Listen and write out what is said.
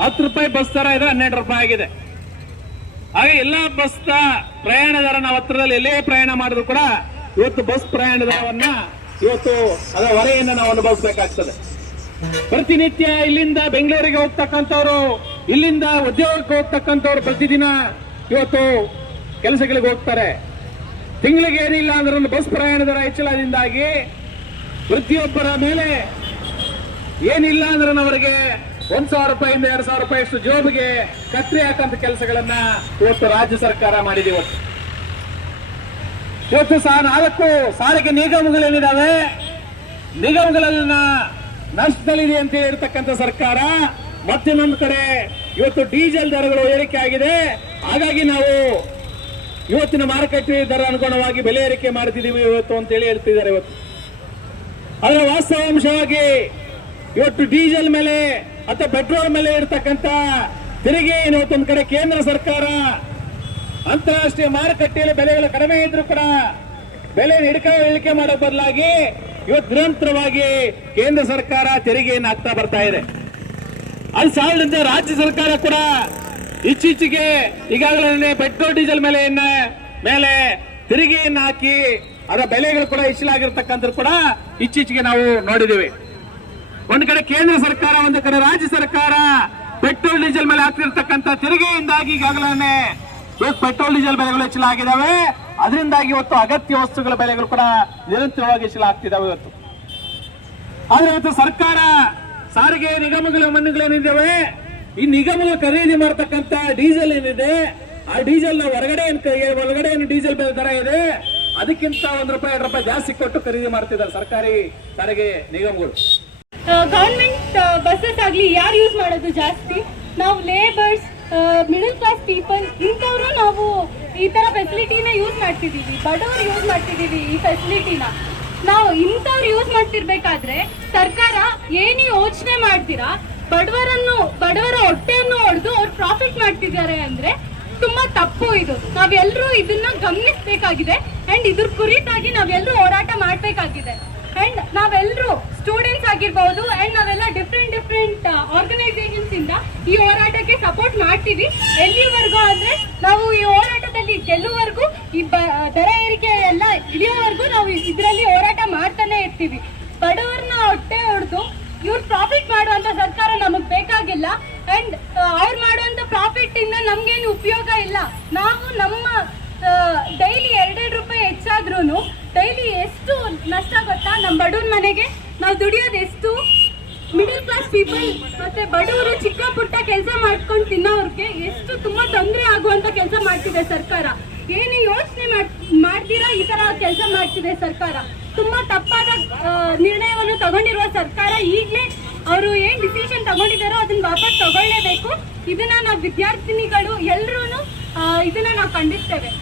ಹತ್ತು ರೂಪಾಯಿ ಬಸ್ ದರ ಇದೆ, ಹನ್ನೆರಡು ರೂಪಾಯಿ ಆಗಿದೆ. ಹಾಗೆ ಎಲ್ಲ ಬಸ್ ಪ್ರಯಾಣ ದರ ನಾವು ಹತ್ರದಲ್ಲಿ ಎಲ್ಲೇ ಪ್ರಯಾಣ ಮಾಡಿದ್ರು ಕೂಡ ಇವತ್ತು ಬಸ್ ಪ್ರಯಾಣ ದರವನ್ನ ಇವತ್ತು ಅದರ ಹೊರೆಯನ್ನು ನಾವು ಅನುಭವಿಸಬೇಕಾಗ್ತದೆ. ಪ್ರತಿನಿತ್ಯ ಇಲ್ಲಿಂದ ಬೆಂಗಳೂರಿಗೆ ಹೋಗ್ತಕ್ಕಂಥವ್ರು, ಇಲ್ಲಿಂದ ಉದ್ಯೋಗಕ್ಕೆ ಹೋಗ್ತಕ್ಕಂಥವ್ರು ಪ್ರತಿದಿನ ಇವತ್ತು ಕೆಲಸಗಳಿಗೆ ಹೋಗ್ತಾರೆ. ತಿಂಗಳಿಗೆ ಏನಿಲ್ಲ ಅಂದ್ರೆ ಬಸ್ ಪ್ರಯಾಣ ದರ ಹೆಚ್ಚಳದಿಂದಾಗಿ ಪ್ರತಿಯೊಬ್ಬರ ಮೇಲೆ ಏನಿಲ್ಲ ಅಂದ್ರೆ ಅವರಿಗೆ ಒಂದ್ ಸಾವಿರ ರೂಪಾಯಿಂದ ಎರಡ್ ಸಾವಿರ ರೂಪಾಯಿ ಅಷ್ಟು ಜೋಬಿಗೆ ಕತ್ರಿ ಹಾಕಂತ ಕೆಲಸಗಳನ್ನ ಇವತ್ತು ರಾಜ್ಯ ಸರ್ಕಾರ ಮಾಡಿದೆ ಇವತ್ತು. ಇವತ್ತು ಸಹ ನಾಲ್ಕು ಸಾರಿಗೆ ನಿಗಮಗಳೇನಿದಾವೆ? ನಿಗಮಗಳನ್ನ ನಷ್ಟದಲ್ಲಿದೆ ಅಂತ ಹೇಳಿರ್ತಕ್ಕಂಥ ಸರ್ಕಾರ ಮತ್ತಿನ್ನೊಂದು ಕಡೆ ಇವತ್ತು ಡೀಸೆಲ್ ದರಗಳು ಏರಿಕೆ ಆಗಿದೆ. ಹಾಗಾಗಿ ನಾವು ಇವತ್ತಿನ ಮಾರುಕಟ್ಟೆ ದರ ಅನುಗುಣವಾಗಿ ಬೆಲೆ ಏರಿಕೆ ಮಾಡ್ತಿದ್ದೀವಿ ಇವತ್ತು ಅಂತ ಹೇಳಿ ಹೇಳ್ತಿದ್ದಾರೆ ಇವತ್ತು. ಅದರ ವಾಸ್ತವಾಂಶವಾಗಿ ಇವತ್ತು ಡೀಸೆಲ್ ಮೇಲೆ ಅಥವಾ ಪೆಟ್ರೋಲ್ ಮೇಲೆ ಇರತಕ್ಕಂತ ತೆರಿಗೆ ಇವತ್ತೊಂದು ಕಡೆ ಕೇಂದ್ರ ಸರ್ಕಾರ, ಅಂತಾರಾಷ್ಟ್ರೀಯ ಮಾರುಕಟ್ಟೆಯಲ್ಲಿ ಬೆಲೆಗಳು ಕಡಿಮೆ ಇದ್ರು ಕೂಡ ಬೆಲೆ ಹಿಡ್ಕ ಇಳಿಕೆ ಮಾಡೋ ಬದಲಾಗಿ ಇವತ್ತು ನಿರಂತರವಾಗಿ ಕೇಂದ್ರ ಸರ್ಕಾರ ತೆರಿಗೆಯನ್ನು ಹಾಕ್ತಾ ಬರ್ತಾ ಇದೆ. ಅದು ಸಾಲದಿಂದ ರಾಜ್ಯ ಸರ್ಕಾರ ಕೂಡ ಇತ್ತೀಚೆಗೆ ಈಗಾಗಲೇ ಪೆಟ್ರೋಲ್, ಡೀಸೆಲ್ ಮೇಲೆ ಮೇಲೆ ತೆರಿಗೆಯನ್ನು ಹಾಕಿ ಅದರ ಬೆಲೆಗಳು ಕೂಡ ಹೆಚ್ಚಲಾಗಿರ್ತಕ್ಕಂಥ ಕೂಡ ಇತ್ತೀಚೆಗೆ ನಾವು ನೋಡಿದ್ದೀವಿ. ಒಂದು ಕಡೆ ಕೇಂದ್ರ ಸರ್ಕಾರ, ಒಂದು ಕಡೆ ರಾಜ್ಯ ಸರ್ಕಾರ ಪೆಟ್ರೋಲ್, ಡೀಸೆಲ್ ಮೇಲೆ ಹಾಕ್ತಿರ್ತಕ್ಕಂಥ ತೆರಿಗೆಯಿಂದಾಗಿ ಈಗಾಗಲೇ ಪೆಟ್ರೋಲ್, ಡೀಸೆಲ್ ಬೆಲೆಗಳು ಹೆಚ್ಚಲಾಗಿದ್ದಾವೆ ಅದರಿಂದಾಗಿ ಇವತ್ತು ಅಗತ್ಯ ವಸ್ತುಗಳ ಬೆಲೆಗಳು ಕೂಡ ನಿರಂತರವಾಗಿ ಹೆಚ್ಚಲಾಗ್ತಿದ್ದಾವೆ ಇವತ್ತು. ಆದ್ರೆ ಇವತ್ತು ಸರ್ಕಾರ ಸಾರಿಗೆ ನಿಗಮಗಳು ಮಣ್ಣುಗಳೇನಿದ್ದಾವೆ ಈ ನಿಗಮಗಳು ಖರೀದಿ ಮಾಡತಕ್ಕಂತ ಡೀಸೆಲ್ ಏನಿದೆ, ಆ ಡೀಸೆಲ್ನ ಹೊರಗಡೆ ಒಳಗಡೆ ಏನು ಡೀಸೆಲ್ ಬೆಲೆ ದರ ಇದೆ? ಅದಕ್ಕಿಂತ ಒಂದ್ ರೂಪಾಯಿ, ಎರಡು ರೂಪಾಯಿ ಜಾಸ್ತಿ ಕೊಟ್ಟು ಖರೀದಿ ಮಾಡ್ತಿದ್ದಾರೆ ಸರ್ಕಾರಿ ಸಾರಿಗೆ ನಿಗಮಗಳು. ಗೌರ್ಮೆಂಟ್ ಬಸ್ಸಸ್ ಆಗಲಿ ಯಾರು ಯೂಸ್ ಮಾಡೋದು ಜಾಸ್ತಿ? ನಾವು ಲೇಬರ್ಸ್ ಮಿಡಲ್ ಕ್ಲಾಸ್ ಪೀಪಲ್ ಇಂಥವ್ರು ನಾವು ಈ ಥರ ಫೆಸಿಲಿಟಿನ ಯೂಸ್ ಮಾಡ್ತಿದ್ದೀವಿ ಬಡವರು ಯೂಸ್ ಮಾಡ್ತಿದ್ದೀವಿ ಈ ಫೆಸಿಲಿಟಿನ ನಾವು ಇಂಥವ್ರು ಯೂಸ್ ಮಾಡ್ತಿರ್ಬೇಕಾದ್ರೆ ಸರ್ಕಾರ ಏನು ಯೋಚನೆ ಮಾಡ್ತೀರಾ, ಬಡವರನ್ನು, ಬಡವರ ಹೊಟ್ಟೆಯನ್ನು ಹೊಡೆದು ಅವ್ರು ಪ್ರಾಫಿಟ್ ಮಾಡ್ತಿದ್ದಾರೆ ಅಂದ್ರೆ ತುಂಬಾ ತಪ್ಪು ಇದು. ನಾವೆಲ್ಲರೂ ಇದನ್ನ ಗಮನಿಸಬೇಕಾಗಿದೆ ಅಂಡ್ ಇದ್ರ ಕುರಿತಾಗಿ ನಾವೆಲ್ಲರೂ ಹೋರಾಟ ಮಾಡಬೇಕಾಗಿದೆ. ಅಂಡ್ ನಾವೆಲ್ಲರೂ ಸ್ಟೂಡೆಂಟ್ಸ್ ಆಗಿರ್ಬೋದು ಅಂಡ್ ನಾವೆಲ್ಲ ಡಿಫ್ರೆಂಟ್ ಡಿಫ್ರೆಂಟ್ ಆರ್ಗನೈಸೇಷನ್ಸ್ ಇಂದ ಈ ಹೋರಾಟಕ್ಕೆ ಸಪೋರ್ಟ್ ಮಾಡ್ತೀವಿ. ಎಲ್ಲಿವರೆಗೂ ಅಂದ್ರೆ ನಾವು ಈ ಹೋರಾಟದಲ್ಲಿ ಗೆಲ್ಲುವವರೆಗೂ ಈ ದರ ಏರಿಕೆ ಎಲ್ಲ ಇಳಿಯೋವರೆಗೂ ನಾವು ಇದರಲ್ಲಿ ಹೋರಾಟ ಮಾಡ್ತಾನೆ ಇರ್ತೀವಿ. ಬಡವರನ್ನ ಹೊಟ್ಟೆ ಹೊಡೆದು ಇವ್ರು ಪ್ರಾಫಿಟ್ ಮಾಡುವಂತ ಸರ್ಕಾರ ನಮಗ್ ಬೇಕಾಗಿಲ್ಲ ಅಂಡ್ ಅವ್ರು ಮಾಡುವಂತ ಪ್ರಾಫಿಟ್ ಇಂದ ನಮ್ಗೇನು ಉಪಯೋಗ ಇಲ್ಲ. ನಾವು ನಮ್ಮ ಡೈಲಿ ಎರಡೆರಡು ರೂಪಾಯಿ ಹೆಚ್ಚಾದ್ರೂ ಡೈಲಿ ಎಷ್ಟು ನಷ್ಟ ಗೊತ್ತಾ ನಮ್ಮ ಬಡವ್ರ ಮನೆಗೆ? ನಾವು ದುಡಿಯೋದು ಎಷ್ಟು? ಮಿಡಲ್ ಕ್ಲಾಸ್ ಪೀಪಲ್ ಮತ್ತೆ ಬಡವರು ಚಿಕ್ಕ ಪುಟ್ಟ ಕೆಲಸ ಮಾಡ್ಕೊಂಡು ತಿನ್ನೋರ್ಗೆ ಎಷ್ಟು ತುಂಬಾ ತೊಂದರೆ ಆಗುವಂತ ಕೆಲಸ ಮಾಡ್ತಿದೆ ಸರ್ಕಾರ. ಏನು ಯೋಚನೆ ಮಾಡ್ತೀರಾ? ಈ ತರ ಕೆಲಸ ಮಾಡ್ತಿದೆ ಸರ್ಕಾರ. ತುಂಬಾ ತಪ್ಪಾದ ನಿರ್ಣಯವನ್ನು ತಗೊಂಡಿರುವ ಸರ್ಕಾರ ಈಗಲೇ ಅವರು ಏನ್ ಡಿಸಿಷನ್ ತಗೊಂಡಿದ್ದಾರೋ ಅದನ್ನ ವಾಪಸ್ ತಗೊಳ್ಳೇಬೇಕು. ಇದನ್ನ ನಾವು ವಿದ್ಯಾರ್ಥಿನಿಗಳು ಎಲ್ರೂ ಇದನ್ನ ನಾವು ಖಂಡಿಸ್ತೇವೆ.